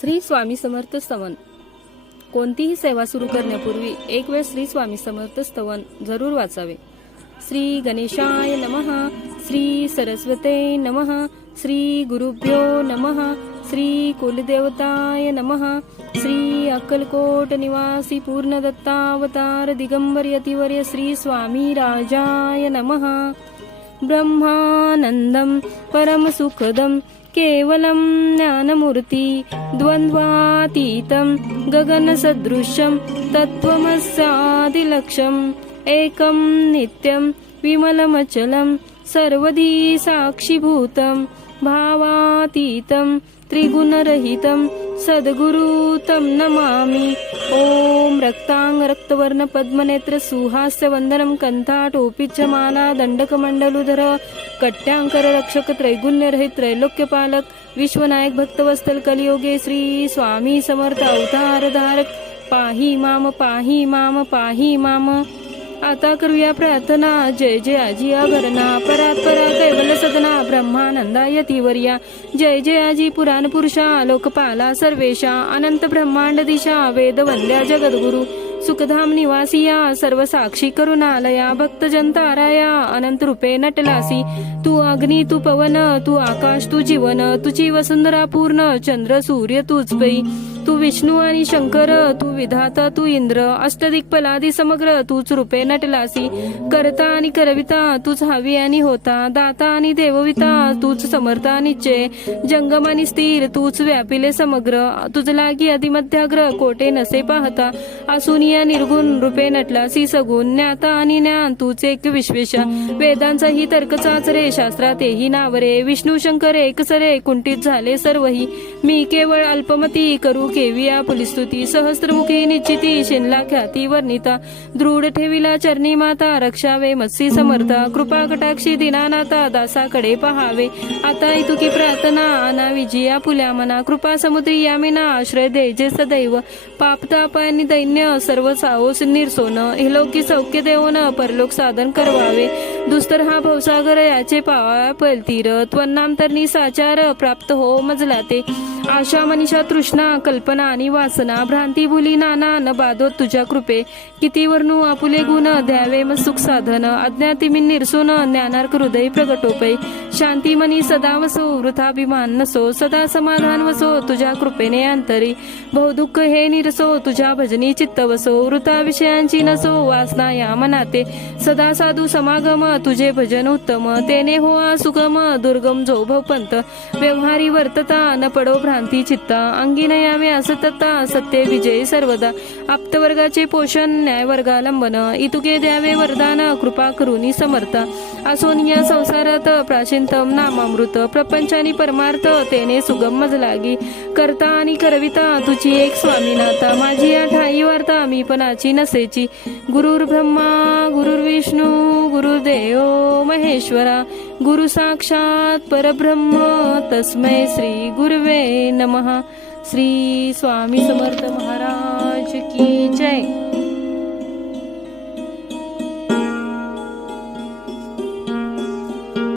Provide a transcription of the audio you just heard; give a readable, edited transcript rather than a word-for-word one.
श्री स्वामी समर्थ स्तवन. कोणतीही सेवा सुरू करण्यापूर्वी एक वेळ श्री स्वामी समर्थ स्तवन जरूर वाचावे. श्री गणेशाय नमः, श्री सरस्वते नमः, श्री गुरुभ्यो नमः, श्री कुलदेवताय नमः, श्री अक्कलकोट निवासी पूर्णदत्तावतार दिगंबर यतिवर्य श्री स्वामी राजाय नमः. ब्रह्मानंदं परमसुखदं केवलं ज्ञानमूर्ति द्वन्द्वातीतं गगनसदृशं तत्त्वमस्यादिलक्ष्यम् एकं नित्यं विमलमचलं सर्वधी साक्षीभूतं भावातीतं त्रिगुणरहितं सद्गुरु तं नमामि. ओम रक्तांग रक्तवर्ण पद्मनेत्र सुहास्य वंदनम कंथा टोपीच माला दंडकमंडलुधर कट्यांकर रक्षक त्रैगुण्यरहित त्रैलोक्यपालक विश्वनायक भक्तवत्सल कलियोगे श्री स्वामी समर्थ अवतार धारक पाही माम पाही माम पाही माम. आता करूया प्रार्थना. जय जय आजी अगरना परात परा कैवल्य सदना ब्रह्मानंदा यतिवर्या. जय जय आजी पुराण पुरुषा लोकपाला सर्वेशा अनंत ब्रह्मांड दिशा वेद वंद्या जगद्गुरु सुखधाम निवासिया सर्व साक्षी करुणालया भक्तजन ताराया अनंत रूपे नटलासी. तू अग्नी तू पवन तू आकाश तू जीवन तुझी वसुंधरा पूर्ण चंद्र सूर्य तूच पै. तू विष्णू आणि शंकर तू विधाता तू इंद्र अष्टदिक्पलादी समग्र तूच रूपे नटलासी. करता आणि करविता तूच हवी आणि होता दाता आणि देवविता तूच समर्था निश्चय जंगम आणि स्थिर तूच व्यापिले समग्र तुझ लागी अधिमध्याग्र कोटे नसे पाहता असुनिया निर्गुण रूपे नटलासी सगुण ज्ञाता आणि ज्ञान तूच एक विश्वेशा वेदांचा ही तर्क चाचरे शास्त्रात ही नावरे विष्णू शंकर एकसरे कुंठित झाले सर्वही. मी केवळ अल्पमती करू केविया पुलिस्तुती सहस्त्रमुखी निश्चिती शिनला ख्याती वर्णिता दृढ ठेविला चरणी माता रक्षावे मत्सी समर्था कृपा कटाक्षी दिनानाथा दासाकडे पहावे. आता इतुकी प्रार्थना आना विजया पुल्या मना कृपा समुद्री यामिना आश्रय द्यायचे सदैव पापताप आणि दैन्य सर्व सावोस निर्सोन इलोकी सौख्य देवोन परलोक साधन करवावे. दुस्तर हा भवसागर याचे पावा पलतीर त्वन्नाम तरणी साचार प्राप्त हो मजला ते. आशा मनीषा तृष्णा कल्पना आणि वासना भ्रांती भुली नाना न बाधो तुझ्या कृपे. किती वर्णू आपुले गुण द्यावे मग सुख साधन अज्ञाती निर्सोन ज्ञानार्क हृदय प्रगटोपै. शांती मनी सदा वसो वृथाभिमान नसो सदा समाधान वसो तुझ्या कृपेने अंतरी. बहुदुःख हे निरसो तुझ्या भजनी चित्त वसो वृथा विषयांची नसो वासना या मनाते. सदा साधू समागम तुझे भजन उत्तम तेने हो सुगम दुर्गम जो भवपंत. व्यवहारी वर्तता न पडो भ्रांती चित्ता अंगी न यावे असतता सत्य विजय सर्वदा. आप्तवर्गाचे पोषण न्याय वर्गालंबन इतुके द्यावे वरदान कृपा करुनी समर्था. असोन या संसारात प्राचिंतम नामामृत प्रपंचानी परमार्थ तेने सुगम मजलागी. करता आणि करविता तुझी एक स्वामीनाथा माझी या ठाई वार्ता मी पणाची नसेची. गुरुर् ब्रह्मा गुरुर्विष्णू गुरुर्देव महेश्वरा गुरु साक्षात परब्रह्म तस्मै श्री गुरुवे नमः. श्री स्वामी समर्थ महाराज की जय.